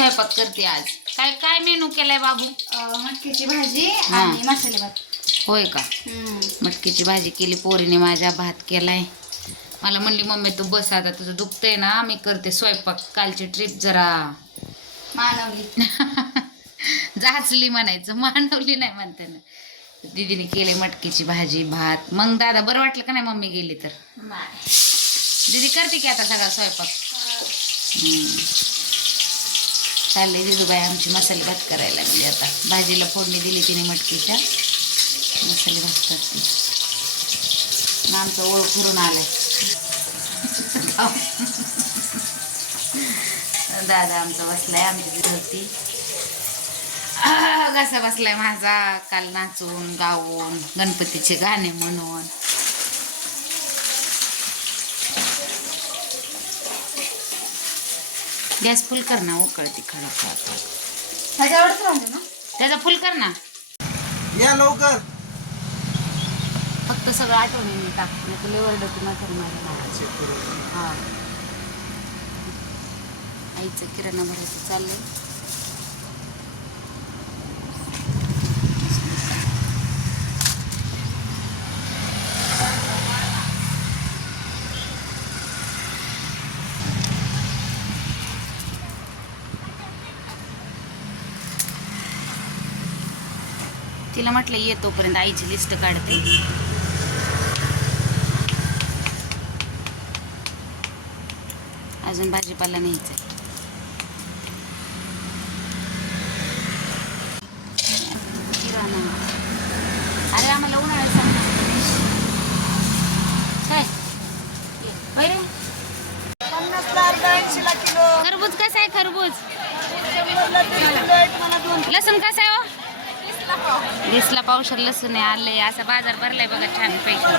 स्वयंपाक करते आज. काय काय मेनू केलाय बाबू? मटकीची भाजी. आणि मसाले भात. होय का. मटकीची भाजी केली पोरीने माझ्या भात केलाय. मला म्हणली मम्मी तू बस आता तुझं दुखतंय ना मी करते स्वयंपाक. कालची ट्रिप जरा मानवली. जाचली म्हणायचं. मानवली नाही म्हणते ना. दीदीने केले मटकीची भाजी भात. मग दादा बरं वाटलं का नाही मम्मी गेली तर? दीदी करते की आता सगळा स्वयंपाक. चालले जिजूबाई आमची मसाले भात करायला. लागली आता भाजीला फोडणी दिली तिने मटकीच्या. मसाले भात करते. आणि आमचं ओळख करून आलंय. दादा आमचा बसलाय आमची तिथं कसा बसलाय माझा. काल नाचून गाऊन गणपतीचे गाणे म्हणून. गॅस फुल कर ना उकळती खडक आता. ह्याच्यावरच राहतो ना. त्याचा फुल कर ना. या लवकर. फक्त सगळं आठवणी मी टाक नाही तुला ओरडत म्हातारी माझ्या हा. आईचं किराणा भरायचं चाललंय. तिला म्हटलं ये तोपर्यंत आईची लिस्ट काढते. अजून भाजीपाला न्यायचं किराणा. अरे आम्हाला उन्हाळ्यात काय? खरबूज कसं आहे खरबूज? लसूण कसं आहे हो? वीसला पावशर लसूण आलंय आले असा बाजार भरलाय बघा छान पैकी